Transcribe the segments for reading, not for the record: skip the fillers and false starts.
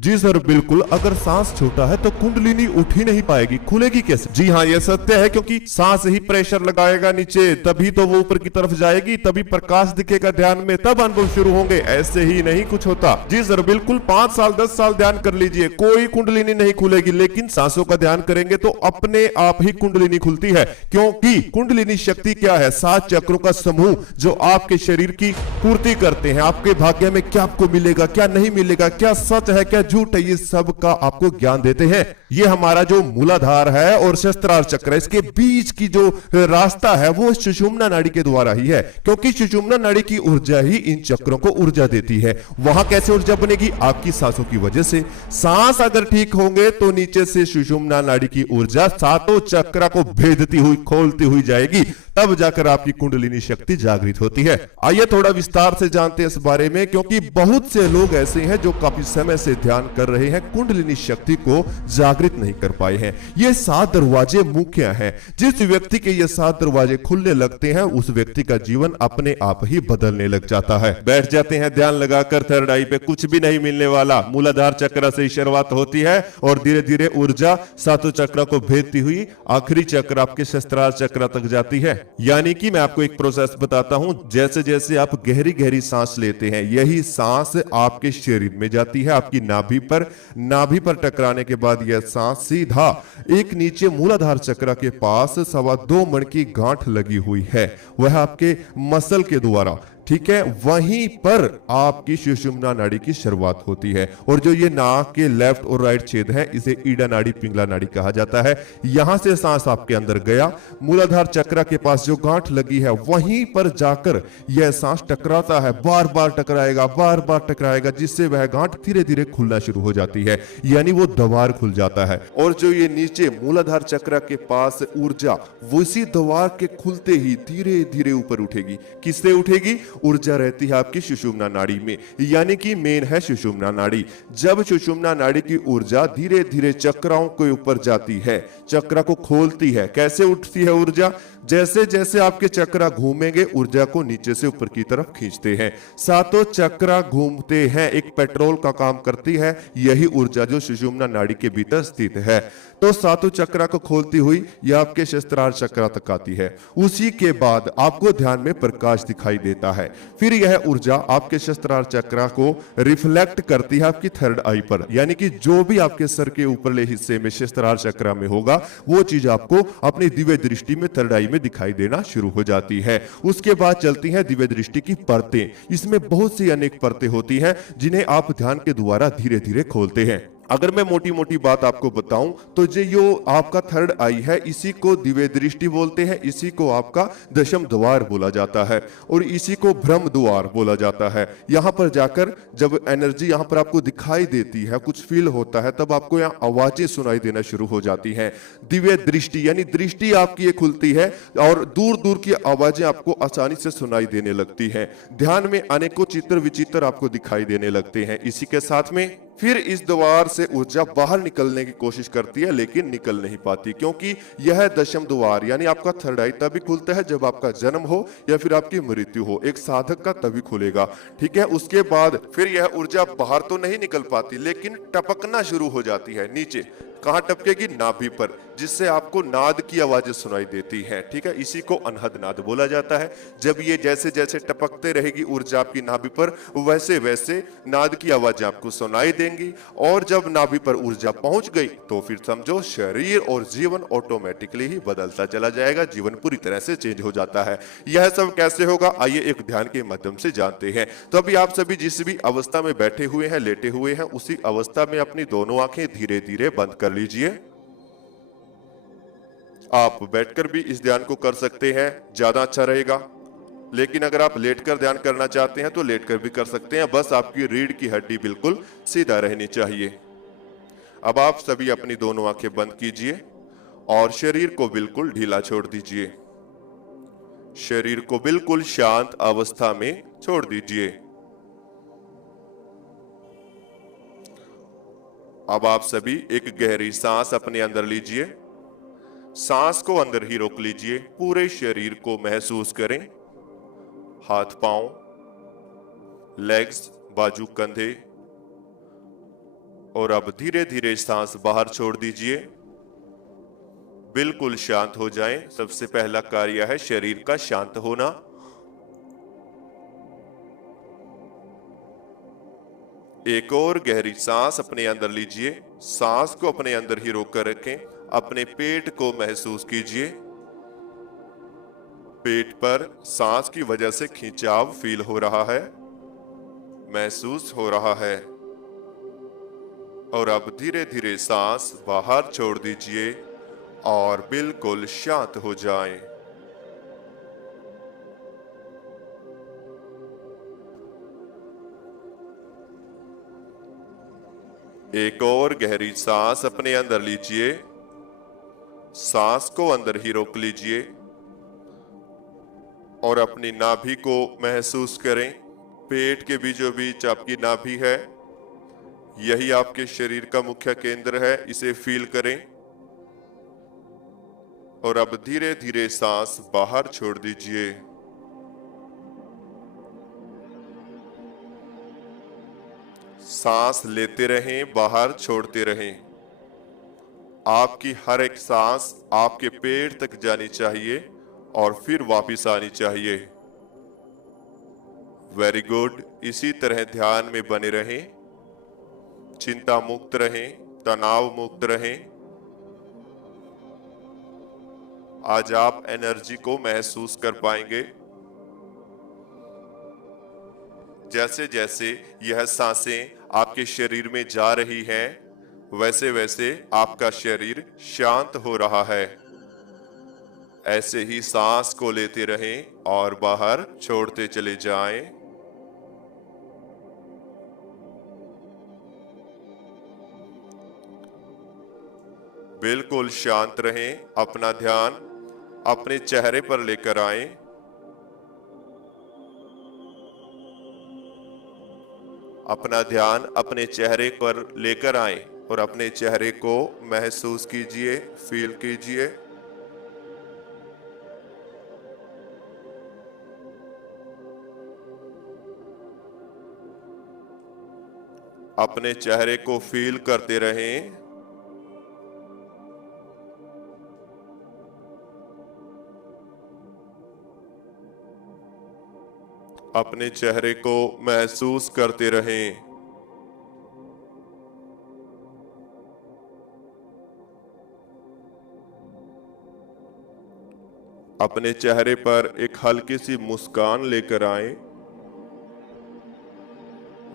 जी sir बिल्कुल, अगर सांस छोटा है तो कुंडलिनी उठ ही नहीं पाएगी, खुलेगी कैसे? जी हाँ, यह सत्य है, क्योंकि सांस ही प्रेशर लगाएगा नीचे, तभी तो वो ऊपर की तरफ जाएगी, तभी प्रकाश दिखेगा ध्यान में, तब अनुभव शुरू होंगे। ऐसे ही नहीं कुछ होता। जी सर बिल्कुल, 5 साल 10 साल ध्यान कर लीजिए, कोई कुंडलिनी नहीं खुलेगी, लेकिन सांसों का ध्यान करेंगे तो अपने आप ही कुंडलिनी खुलती है। क्योंकि कुंडलिनी शक्ति क्या है? 7 चक्रों का समूह जो आपके शरीर की पूर्ति करते हैं। आपके भाग्य में क्या आपको मिलेगा, क्या नहीं मिलेगा, क्या सच है, क्या झूठ है, ये सब का आपको ज्ञान देते हैं। ये हमारा जो मूलाधार है और सहस्त्रार चक्र है, इसके बीच की जो रास्ता है वो सुषुम्ना नाड़ी के द्वारा ही है, क्योंकि सुषुम्ना नाड़ी की ऊर्जा ही इन चक्रों को ऊर्जा देती है। वहां कैसे ऊर्जा बनेगी? आपकी सांसों की वजह से। सांस अगर ठीक होंगे तो नीचे से सुषुम्ना नाड़ी की ऊर्जा सातों चक्र को भेदती हुई, खोलती हुई जाएगी, तब जाकर आपकी कुंडलिनी शक्ति जागृत होती है। आइए थोड़ा विस्तार से जानते हैं इस बारे में, क्योंकि बहुत से लोग ऐसे हैं जो काफी समय से ध्यान कर रहे हैं, कुंडलिनी शक्ति को जागृत नहीं कर पाए हैं। ये 7 दरवाजे मुख्य हैं। जिस व्यक्ति के ये 7 दरवाजे खुलने लगते हैं, उस व्यक्ति का जीवन अपने आप ही बदलने लग जाता है। बैठ जाते हैं ध्यान लगाकर थर्ड आई पे, कुछ भी नहीं मिलने वाला। मूलाधार चक्र से ही शुरुआत होती है और धीरे धीरे ऊर्जा सातों चक्र को भेदती हुई आखिरी चक्र आपके सहस्त्रार चक्र तक जाती है। यानी कि मैं आपको एक प्रोसेस बताता हूं, जैसे जैसे आप गहरी गहरी सांस लेते हैं, यही सांस आपके शरीर में जाती है, आपकी नाभि पर टकराने के बाद यह सांस सीधा एक नीचे मूलाधार चक्र के पास 2.25 मण की गांठ लगी हुई है, वह आपके मसल के द्वारा, ठीक है, वहीं पर आपकी सुषुम्ना नाड़ी की शुरुआत होती है। और जो ये नाक के लेफ्ट और राइट छेद है, इसे ईडा नाड़ी, पिंगला नाड़ी कहा जाता है। यहां से सांस आपके अंदर गया, मूलाधार चक्र के पास जो गांठ लगी है, वहीं पर जाकर यह सांस टकराता है, बार बार टकराएगा, जिससे वह गांठ धीरे धीरे खुलना शुरू हो जाती है, यानी वो द्वार खुल जाता है। और जो ये नीचे मूलाधार चक्र के पास ऊर्जा, उसी द्वार के खुलते ही धीरे धीरे ऊपर उठेगी। किससे उठेगी? ऊर्जा रहती है आपकी सुषुम्ना नाड़ी में, यानी कि मेन है सुषुम्ना नाड़ी। जब सुषुम्ना नाड़ी की ऊर्जा धीरे धीरे चक्रों के ऊपर जाती है, चक्र को खोलती है, कैसे उठती है ऊर्जा? जैसे जैसे आपके चक्र घूमेंगे, ऊर्जा को नीचे से ऊपर की तरफ खींचते हैं। सातों चक्र घूमते हैं, एक पेट्रोल का काम करती है यही ऊर्जा जो सुषुम्ना नाड़ी के भीतर स्थित है। तो सातों चक्र को खोलती हुई यह आपके सहस्त्रार चक्र तक आती है। उसी के बाद आपको ध्यान में प्रकाश दिखाई देता है। फिर यह ऊर्जा आपके सहस्त्रार चक्र को रिफ्लेक्ट करती है आपकी थर्ड आई पर, यानी कि जो भी आपके सर के ऊपरले हिस्से में सहस्त्रार चक्र में होगा, वो चीज आपको अपनी दिव्य दृष्टि में थर्ड आई में दिखाई देना शुरू हो जाती है। उसके बाद चलती हैं दिव्य दृष्टि की परतें। इसमें बहुत सी अनेक परतें होती हैं जिन्हें आप ध्यान के द्वारा धीरे धीरे खोलते हैं। अगर मैं मोटी मोटी बात आपको बताऊं तो जो आपका थर्ड आई है, इसी को दिव्य दृष्टि बोलते हैं, इसी को आपका दशम द्वार बोला जाता है और इसी को ब्रह्म द्वार बोला जाता है। यहां पर जाकर जब एनर्जी यहां पर आपको दिखाई देती है, कुछ फील होता है, तब आपको यहां आवाजें सुनाई देना शुरू हो जाती हैं। दिव्य दृष्टि यानी दृष्टि आपकी ये खुलती है और दूर दूर की आवाजें आपको आसानी से सुनाई देने लगती हैं। ध्यान में अनेकों चित्र विचित्र आपको दिखाई देने लगते हैं। इसी के साथ में फिर इस द्वार से ऊर्जा बाहर निकलने की कोशिश करती है, लेकिन निकल नहीं पाती, क्योंकि यह दशम द्वार यानी आपका थर्ड आई तभी खुलता है जब आपका जन्म हो या फिर आपकी मृत्यु हो। एक साधक का तभी खुलेगा, ठीक है। उसके बाद फिर यह ऊर्जा बाहर तो नहीं निकल पाती, लेकिन टपकना शुरू हो जाती है नीचे। कहां टपकेगी? नाभि पर, जिससे आपको नाद की आवाजें सुनाई देती हैं, ठीक है। इसी को अनहद नाद बोला जाता है। जब ये जैसे जैसे टपकते रहेगी ऊर्जा आपकी नाभि पर, वैसे वैसे नाद की आवाजें आपको सुनाई देंगी। और जब नाभि पर ऊर्जा पहुंच गई तो फिर समझो शरीर और जीवन ऑटोमेटिकली ही बदलता चला जाएगा, जीवन पूरी तरह से चेंज हो जाता है। यह सब कैसे होगा, आइए एक ध्यान के माध्यम से जानते हैं। तो अभी आप सभी जिस भी अवस्था में बैठे हुए हैं, लेटे हुए हैं, उसी अवस्था में अपनी दोनों आंखें धीरे धीरे बंद कर लीजिए। आप बैठकर भी इस ध्यान को कर सकते हैं, ज्यादा अच्छा रहेगा। लेकिन अगर आप लेटकर ध्यान करना चाहते हैं तो लेटकर भी कर सकते हैं, बस आपकी रीढ़ की हड्डी बिल्कुल सीधा रहनी चाहिए। अब आप सभी अपनी दोनों आंखें बंद कीजिए और शरीर को बिल्कुल ढीला छोड़ दीजिए। शरीर को बिल्कुल शांत अवस्था में छोड़ दीजिए। अब आप सभी एक गहरी सांस अपने अंदर लीजिए। सांस को अंदर ही रोक लीजिए। पूरे शरीर को महसूस करें, हाथ पांव, लेग्स, बाजू, कंधे, और अब धीरे धीरे सांस बाहर छोड़ दीजिए। बिल्कुल शांत हो जाएं। सबसे पहला कार्य है शरीर का शांत होना। एक और गहरी सांस अपने अंदर लीजिए। सांस को अपने अंदर ही रोक कर रखें। अपने पेट को महसूस कीजिए। पेट पर सांस की वजह से खिंचाव फील हो रहा है, महसूस हो रहा है। और अब धीरे धीरे सांस बाहर छोड़ दीजिए और बिल्कुल शांत हो जाएं। एक और गहरी सांस अपने अंदर लीजिए। सांस को अंदर ही रोक लीजिए और अपनी नाभि को महसूस करें। पेट के बीचों बीच आपकी नाभि है, यही आपके शरीर का मुख्य केंद्र है, इसे फील करें। और अब धीरे धीरे सांस बाहर छोड़ दीजिए। सांस लेते रहें, बाहर छोड़ते रहें। आपकी हर एक सांस आपके पेट तक जानी चाहिए और फिर वापस आनी चाहिए। Very good. इसी तरह ध्यान में बने रहें, चिंता मुक्त रहें, तनाव मुक्त रहें। आज आप एनर्जी को महसूस कर पाएंगे। जैसे जैसे यह सांसें आपके शरीर में जा रही हैं, वैसे वैसे आपका शरीर शांत हो रहा है। ऐसे ही सांस को लेते रहें और बाहर छोड़ते चले जाएं। बिल्कुल शांत रहें। अपना ध्यान अपने चेहरे पर लेकर आएं। अपना ध्यान अपने चेहरे पर लेकर आएं और अपने चेहरे को महसूस कीजिए, फील कीजिए। अपने चेहरे को फील करते रहें। अपने चेहरे को महसूस करते रहें। अपने चेहरे पर एक हल्की सी मुस्कान लेकर आएं।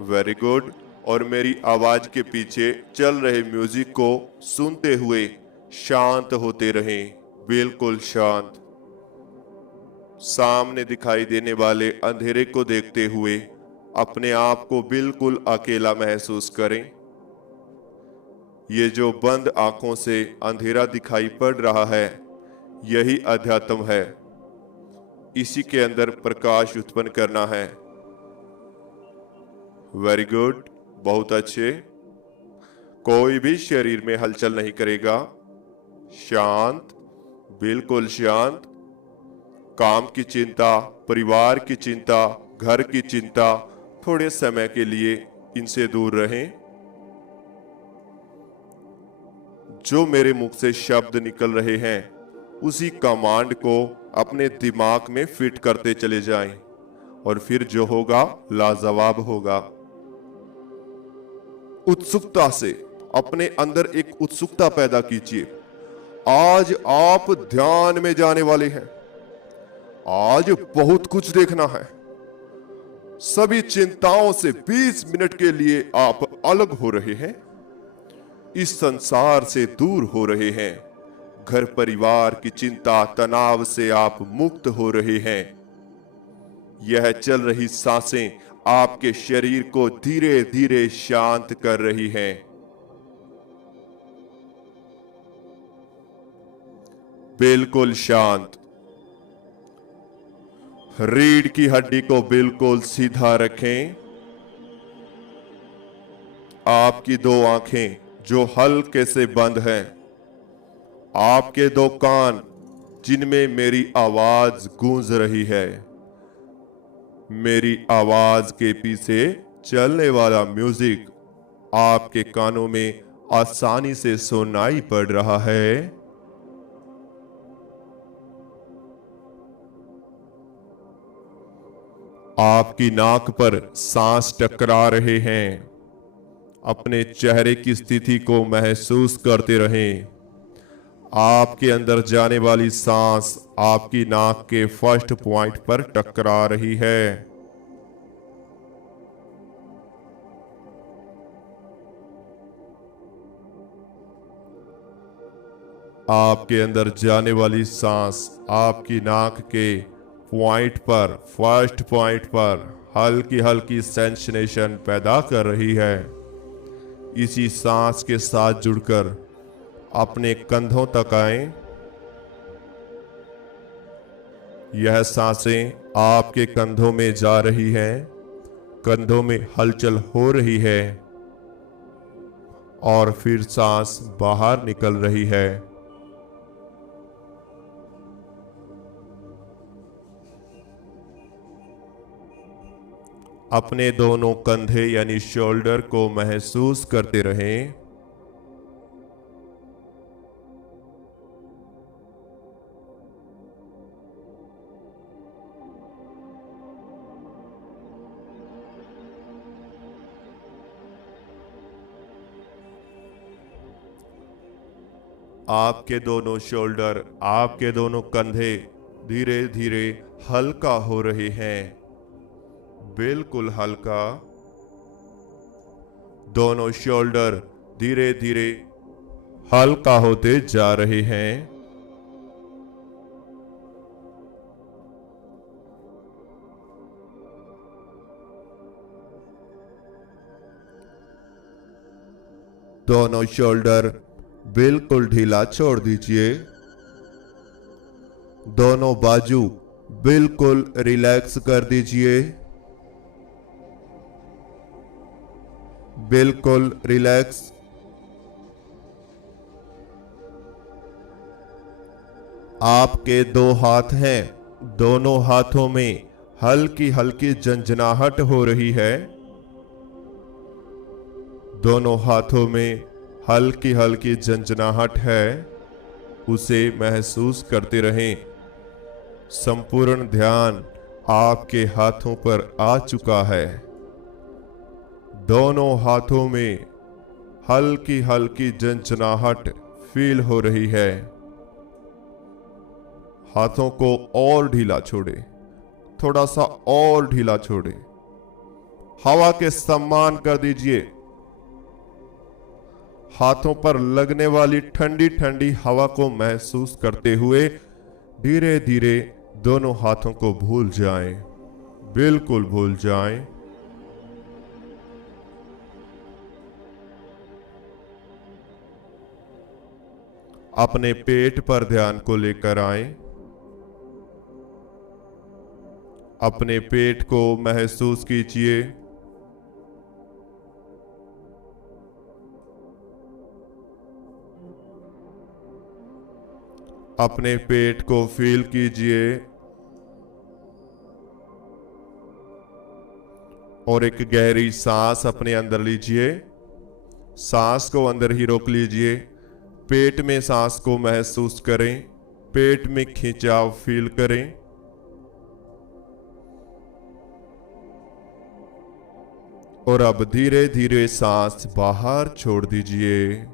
Very good. और मेरी आवाज के पीछे चल रहे म्यूजिक को सुनते हुए शांत होते रहें, बिल्कुल शांत। सामने दिखाई देने वाले अंधेरे को देखते हुए अपने आप को बिल्कुल अकेला महसूस करें। ये जो बंद आंखों से अंधेरा दिखाई पड़ रहा है, यही अध्यात्म है। इसी के अंदर प्रकाश उत्पन्न करना है। वेरी गुड, बहुत अच्छे। कोई भी शरीर में हलचल नहीं करेगा। शांत, बिल्कुल शांत। काम की चिंता, परिवार की चिंता, घर की चिंता, थोड़े समय के लिए इनसे दूर रहें। जो मेरे मुख से शब्द निकल रहे हैं, उसी कमांड को अपने दिमाग में फिट करते चले जाएं और फिर जो होगा लाजवाब होगा। उत्सुकता से अपने अंदर एक उत्सुकता पैदा कीजिए। आज आप ध्यान में जाने वाले हैं। आज बहुत कुछ देखना है। सभी चिंताओं से 20 मिनट के लिए आप अलग हो रहे हैं। इस संसार से दूर हो रहे हैं। घर परिवार की चिंता तनाव से आप मुक्त हो रहे हैं। यह चल रही सांसें आपके शरीर को धीरे धीरे शांत कर रही हैं। बिल्कुल शांत। रीढ़ की हड्डी को बिल्कुल सीधा रखें। आपकी दो आंखें जो हल्के से बंद हैं, आपके दो कान जिनमें मेरी आवाज गूंज रही है, मेरी आवाज के पीछे चलने वाला म्यूजिक आपके कानों में आसानी से सुनाई पड़ रहा है। आपकी नाक पर सांस टकरा रहे हैं। अपने चेहरे की स्थिति को महसूस करते रहें। आपके अंदर जाने वाली सांस आपकी नाक के फर्स्ट पॉइंट पर टकरा रही है। आपके अंदर जाने वाली सांस आपकी नाक के पॉइंट पर, फर्स्ट पॉइंट पर हल्की हल्की सेंसेशन पैदा कर रही है। इसी सांस के साथ जुड़कर अपने कंधों तक आएं। यह सांसें आपके कंधों में जा रही हैं, कंधों में हलचल हो रही है और फिर सांस बाहर निकल रही है। अपने दोनों कंधे यानी शोल्डर को महसूस करते रहें। आपके दोनों शोल्डर, आपके दोनों कंधे धीरे धीरे हल्का हो रहे हैं, बिल्कुल हल्का। दोनों शोल्डर धीरे धीरे हल्का होते जा रहे हैं। दोनों शोल्डर बिल्कुल ढीला छोड़ दीजिए। दोनों बाजू बिल्कुल रिलैक्स कर दीजिए, बिल्कुल रिलैक्स। आपके दो हाथ हैं, दोनों हाथों में हल्की हल्की झंझनाहट हो रही है। दोनों हाथों में हल्की हल्की झंझनाहट है, उसे महसूस करते रहें। संपूर्ण ध्यान आपके हाथों पर आ चुका है। दोनों हाथों में हल्की हल्की झंझनाहट फील हो रही है। हाथों को और ढीला छोड़े, थोड़ा सा और ढीला छोड़े। हवा के समान कर दीजिए। हाथों पर लगने वाली ठंडी ठंडी हवा को महसूस करते हुए धीरे धीरे दोनों हाथों को भूल जाएं, बिल्कुल भूल जाएं। अपने पेट पर ध्यान को लेकर आएं। अपने पेट को महसूस कीजिए। अपने पेट को फील कीजिए और एक गहरी सांस अपने अंदर लीजिए। सांस को अंदर ही रोक लीजिए। पेट में सांस को महसूस करें, पेट में खिंचाव फील करें। और अब धीरे धीरे सांस बाहर छोड़ दीजिए।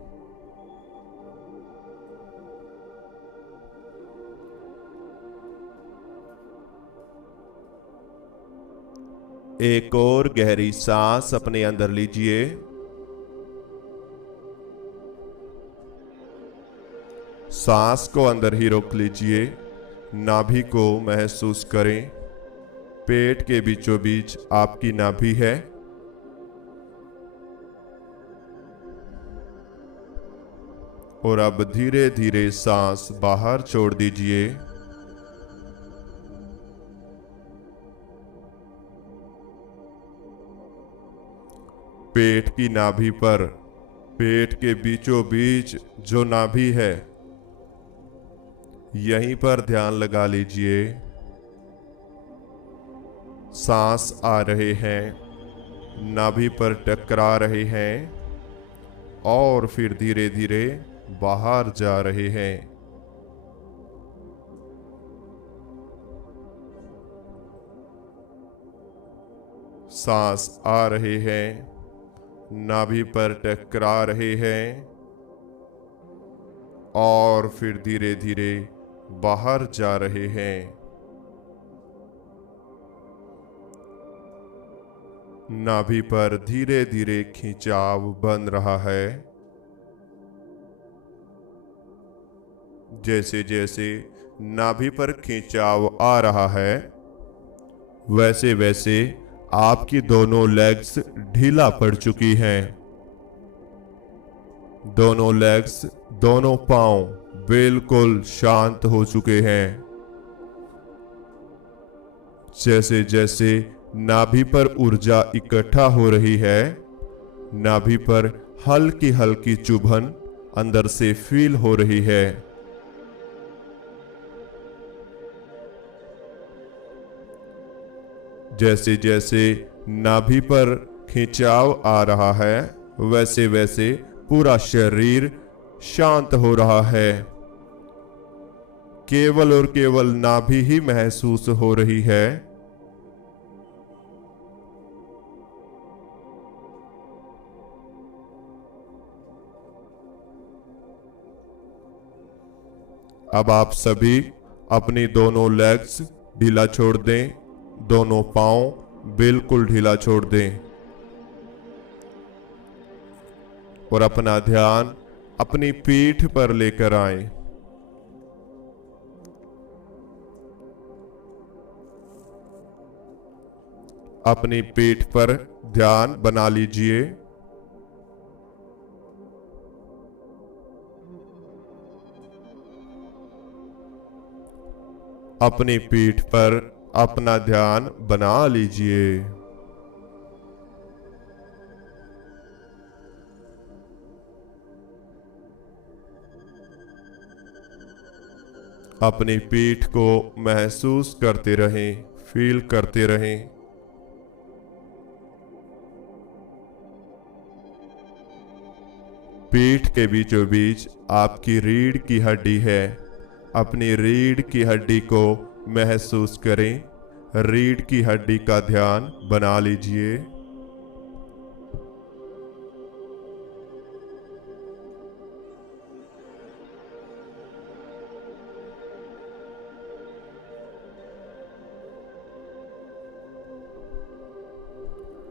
एक और गहरी सांस अपने अंदर लीजिए। सांस को अंदर ही रोक लीजिए। नाभि को महसूस करें। पेट के बीचों बीच आपकी नाभि है। और अब धीरे धीरे सांस बाहर छोड़ दीजिए। पेट की नाभि पर, पेट के बीचों बीच जो नाभि है, यहीं पर ध्यान लगा लीजिए। सांस आ रहे हैं, नाभि पर टकरा रहे हैं। और फिर धीरे धीरे बाहर जा रहे हैं। सांस आ रहे हैं, नाभि पर टकरा रहे हैं और फिर धीरे धीरे बाहर जा रहे हैं। नाभि पर धीरे धीरे खिंचाव बन रहा है। जैसे जैसे नाभि पर खिंचाव आ रहा है, वैसे वैसे आपकी दोनों लेग्स ढीला पड़ चुकी हैं। दोनों लेग्स, दोनों पांव बिल्कुल शांत हो चुके हैं। जैसे जैसे नाभि पर ऊर्जा इकट्ठा हो रही है, नाभि पर हल्की हल्की चुभन अंदर से फील हो रही है। जैसे जैसे नाभि पर खिंचाव आ रहा है, वैसे वैसे पूरा शरीर शांत हो रहा है। केवल और केवल नाभि ही महसूस हो रही है। अब आप सभी अपनी दोनों लेग्स ढीला छोड़ दें, दोनों पांव बिल्कुल ढीला छोड़ दें और अपना ध्यान अपनी पीठ पर लेकर आएं। अपनी पीठ पर ध्यान बना लीजिए। अपनी पीठ पर अपना ध्यान बना लीजिए। अपनी पीठ को महसूस करते रहें, फील करते रहें। पीठ के बीचों बीच आपकी रीढ़ की हड्डी है। अपनी रीढ़ की हड्डी को महसूस करें। रीढ़ की हड्डी का ध्यान बना लीजिए।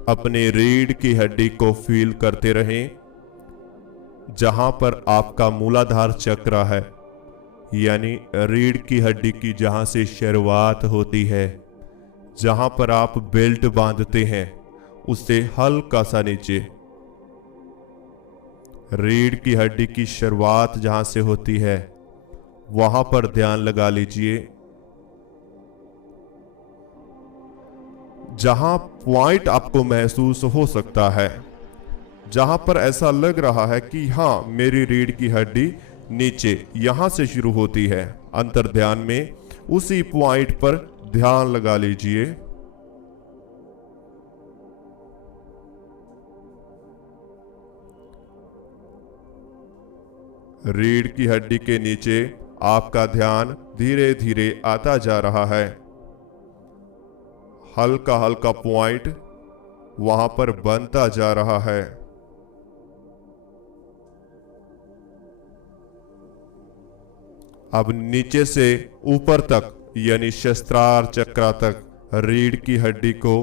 अपनी रीढ़ की हड्डी को फील करते रहें, जहां पर आपका मूलाधार चक्र है, यानी रीढ़ की हड्डी की जहां से शुरुआत होती है, जहां पर आप बेल्ट बांधते हैं, उससे हल्का सा नीचे रीढ़ की हड्डी की शुरुआत जहां से होती है, वहां पर ध्यान लगा लीजिए। जहां पॉइंट आपको महसूस हो सकता है, जहां पर ऐसा लग रहा है कि हां, मेरी रीढ़ की हड्डी नीचे यहां से शुरू होती है, अंतर ध्यान में उसी पॉइंट पर ध्यान लगा लीजिए। रीढ़ की हड्डी के नीचे आपका ध्यान धीरे धीरे आता जा रहा है। हल्का हल्का पॉइंट वहां पर बनता जा रहा है। अब नीचे से ऊपर तक, यानी सहस्त्रार चक्र तक रीढ़ की हड्डी को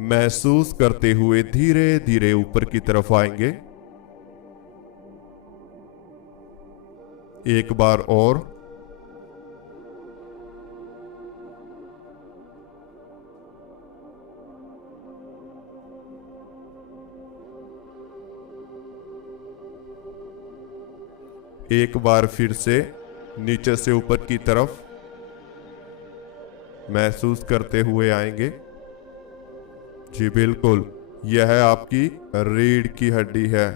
महसूस करते हुए धीरे धीरे ऊपर की तरफ आएंगे। एक बार और। एक बार फिर से नीचे से ऊपर की तरफ महसूस करते हुए आएंगे। जी बिल्कुल, यह आपकी रीढ़ की हड्डी है।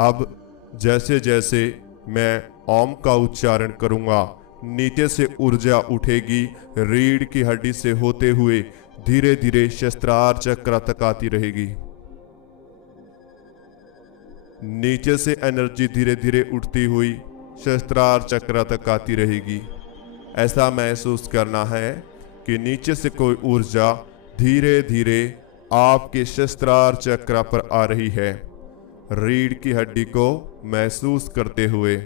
अब जैसे जैसे मैं ओम का उच्चारण करूंगा, नीचे से ऊर्जा उठेगी, रीढ़ की हड्डी से होते हुए धीरे धीरे सहस्त्रार चक्र तक आती रहेगी। नीचे से एनर्जी धीरे धीरे उठती हुई सहस्त्रार चक्र तक आती रहेगी। ऐसा महसूस करना है कि नीचे से कोई ऊर्जा धीरे धीरे आपके सहस्त्रार चक्र पर आ रही है, रीढ़ की हड्डी को महसूस करते हुए।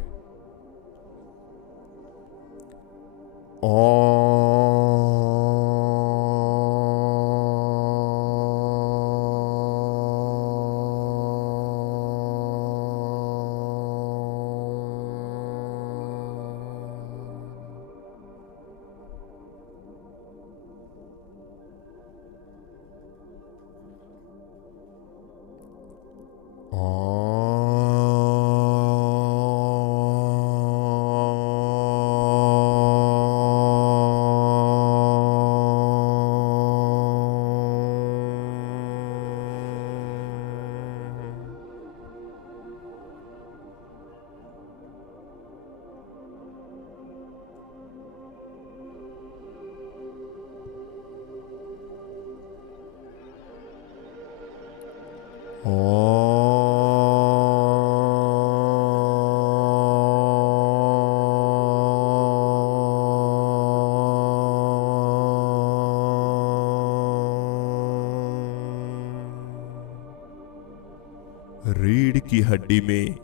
रीढ़ की हड्डी में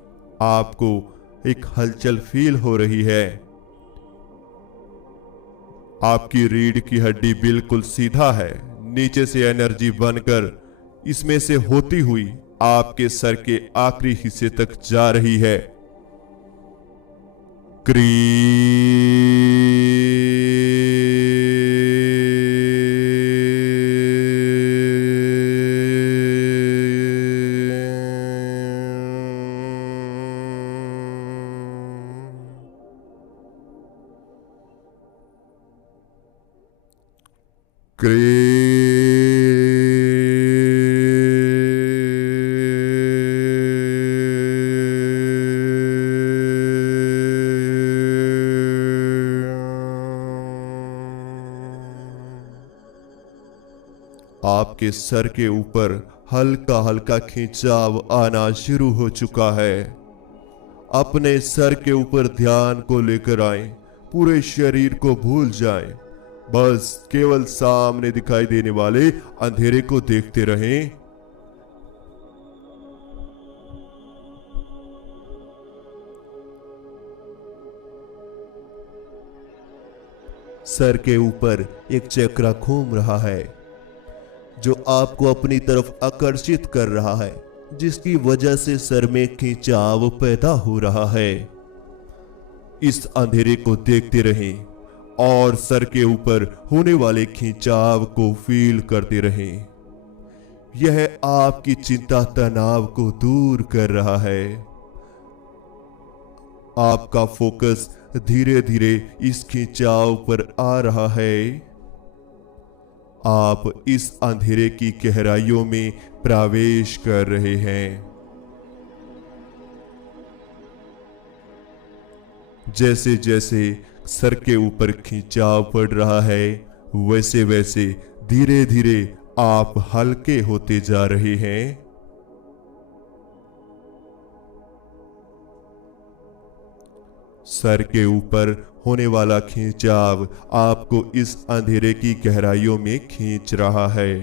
आपको एक हलचल फील हो रही है। आपकी रीढ़ की हड्डी बिल्कुल सीधा है, नीचे से एनर्जी बनकर इसमें से होती हुई आपके सर के आखिरी हिस्से तक जा रही है। आपके सर के ऊपर हल्का हल्का खिंचाव आना शुरू हो चुका है। अपने सर के ऊपर ध्यान को लेकर आए, पूरे शरीर को भूल जाएं, बस केवल सामने दिखाई देने वाले अंधेरे को देखते रहें। सर के ऊपर एक चक्र घूम रहा है जो आपको अपनी तरफ आकर्षित कर रहा है, जिसकी वजह से सर में खिंचाव पैदा हो रहा है। इस अंधेरे को देखते रहें और सर के ऊपर होने वाले खिंचाव को फील करते रहें। यह आपकी चिंता तनाव को दूर कर रहा है। आपका फोकस धीरे धीरे इस खिंचाव पर आ रहा है। आप इस अंधेरे की गहराइयों में प्रवेश कर रहे हैं। जैसे जैसे सर के ऊपर खिंचाव पड़ रहा है, वैसे वैसे धीरे धीरे आप हल्के होते जा रहे हैं। सर के ऊपर होने वाला खिंचाव आपको इस अंधेरे की गहराइयों में खींच रहा है।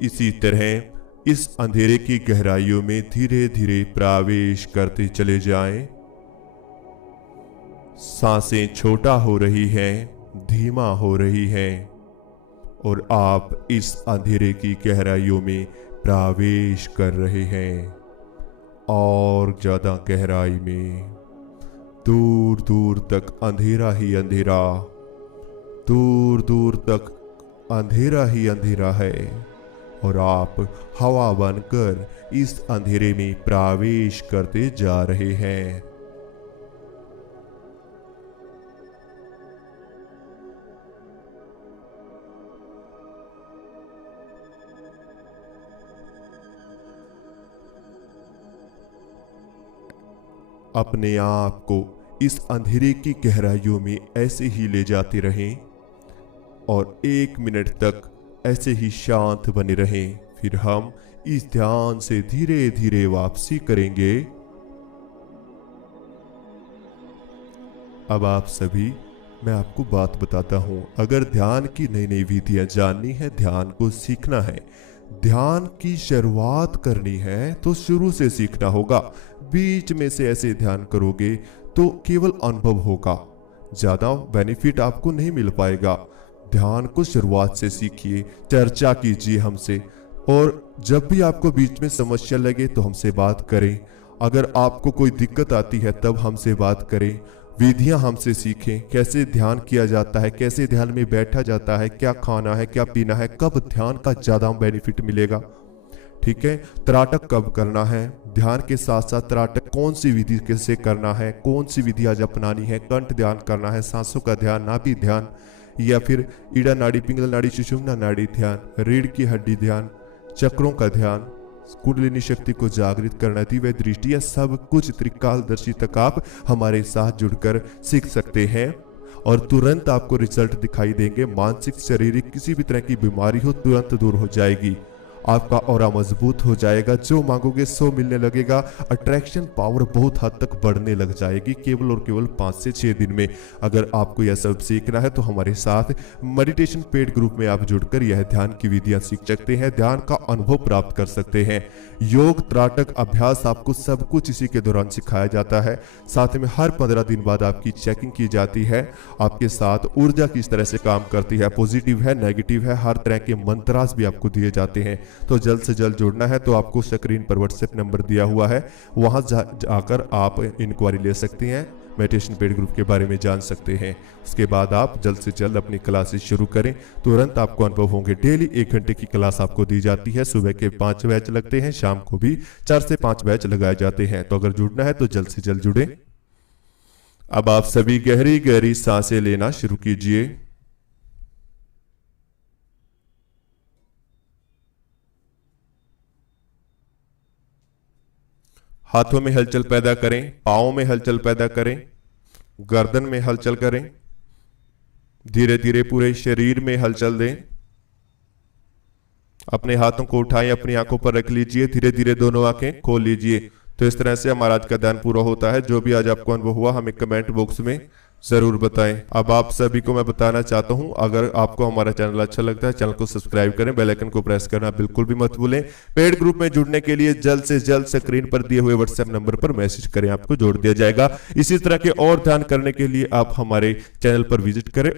इसी तरह इस अंधेरे की गहराइयों में धीरे धीरे प्रवेश करते चले जाएं। सांसें छोटा हो रही हैं, धीमा हो रही है और आप इस अंधेरे की गहराइयों में प्रवेश कर रहे हैं और ज्यादा गहराई में। दूर दूर तक अंधेरा ही अंधेरा, दूर दूर तक अंधेरा ही अंधेरा है और आप हवा बनकर इस अंधेरे में प्रवेश करते जा रहे हैं। अपने आप को इस अंधेरे की गहराइयों में ऐसे ही ले जाते रहें और 1 मिनट तक ऐसे ही शांत बने रहें। फिर हम इस ध्यान से धीरे धीरे वापसी करेंगे। अब आप सभी, मैं आपको बात बताता हूं, अगर ध्यान की नई नई विधियां जाननी है, ध्यान को सीखना है, ध्यान की शुरुआत करनी है, तो शुरू से सीखना होगा। बीच में से ऐसे ध्यान करोगे तो केवल अनुभव होगा, ज्यादा बेनिफिट आपको नहीं मिल पाएगा। ध्यान को शुरुआत से सीखिए, चर्चा कीजिए हमसे, और जब भी आपको बीच में समस्या लगे तो हमसे बात करें। अगर आपको कोई दिक्कत आती है तब हमसे बात करें, विधियां हमसे सीखें, कैसे ध्यान किया जाता है, कैसे ध्यान में बैठा जाता है, क्या खाना है, क्या पीना है, कब ध्यान का ज्यादा बेनिफिट मिलेगा, ठीक है, त्राटक कब करना है, ध्यान के साथ साथ त्राटक कौन सी विधि कैसे करना है, कौन सी विधि आज अपनानी है, कंठ ध्यान करना है, सांसों का ध्यान, नाभि ध्यान, या फिर ईड़ा नाड़ी, पिंगला नाड़ी, सुषुम्ना नाड़ी ध्यान, रीढ़ की हड्डी ध्यान, चक्रों का ध्यान, कुंडलिनी शक्ति को जागृत करना, दिव्य दृष्टि, यह सब कुछ त्रिकालदर्शी तक आप हमारे साथ जुड़कर सीख सकते हैं और तुरंत आपको रिजल्ट दिखाई देंगे। मानसिक शारीरिक किसी भी तरह की बीमारी हो तुरंत दूर हो जाएगी, आपका ऑरा मजबूत हो जाएगा, जो मांगोगे सो मिलने लगेगा, अट्रैक्शन पावर बहुत हद तक बढ़ने लग जाएगी केवल और केवल 5 से 6 दिन में। अगर आपको यह सब सीखना है तो हमारे साथ मेडिटेशन पेड ग्रुप में आप जुड़कर यह ध्यान की विधियां सीख सकते हैं, ध्यान का अनुभव प्राप्त कर सकते हैं। योग, त्राटक, अभ्यास, आपको सब कुछ इसी के दौरान सिखाया जाता है। साथ में हर 15 दिन बाद आपकी चेकिंग की जाती है, आपके साथ ऊर्जा किस तरह से काम करती है, पॉजिटिव है, नेगेटिव है, हर तरह के मंत्रास भी आपको दिए जाते हैं। तो जल्द से जल्द जुड़ना है तो आपको स्क्रीन पर व्हाट्सएप नंबर दिया हुआ है, वहां जाकर आप इंक्वायरी ले सकते हैं, मेडिटेशन पेड ग्रुप के बारे में जान सकते हैं। उसके बाद आप जल्द से जल्द अपनी क्लासेस शुरू करें, तुरंत आपको अनुभव होंगे। डेली 1 घंटे की क्लास आपको दी जाती है, सुबह के 5 बैच लगते हैं, शाम को भी 4 से 5 बैच लगाए जाते हैं। तो अगर जुड़ना है तो जल्द से जल्द जुड़े। अब आप सभी गहरी गहरी सांसें लेना शुरू कीजिए। हाथों में हलचल पैदा करें, पांवों में हलचल पैदा करें, गर्दन में हलचल करें, धीरे धीरे पूरे शरीर में हलचल दें। अपने हाथों को उठाएं, अपनी आंखों पर रख लीजिए, धीरे धीरे दोनों आंखें खोल लीजिए। तो इस तरह से हमारा आज का ध्यान पूरा होता है। जो भी आज आपको अनुभव हुआ हमें कमेंट बॉक्स में जरूर बताएं। अब आप सभी को मैं बताना चाहता हूं, अगर आपको हमारा चैनल अच्छा लगता है चैनल को सब्सक्राइब करें, बेल आइकन को प्रेस करना बिल्कुल भी मत भूलें। पेड ग्रुप में जुड़ने के लिए जल्द से जल्द स्क्रीन पर दिए हुए व्हाट्सएप नंबर पर मैसेज करें, आपको जोड़ दिया जाएगा। इसी तरह के और ध्यान करने के लिए आप हमारे चैनल पर विजिट करें।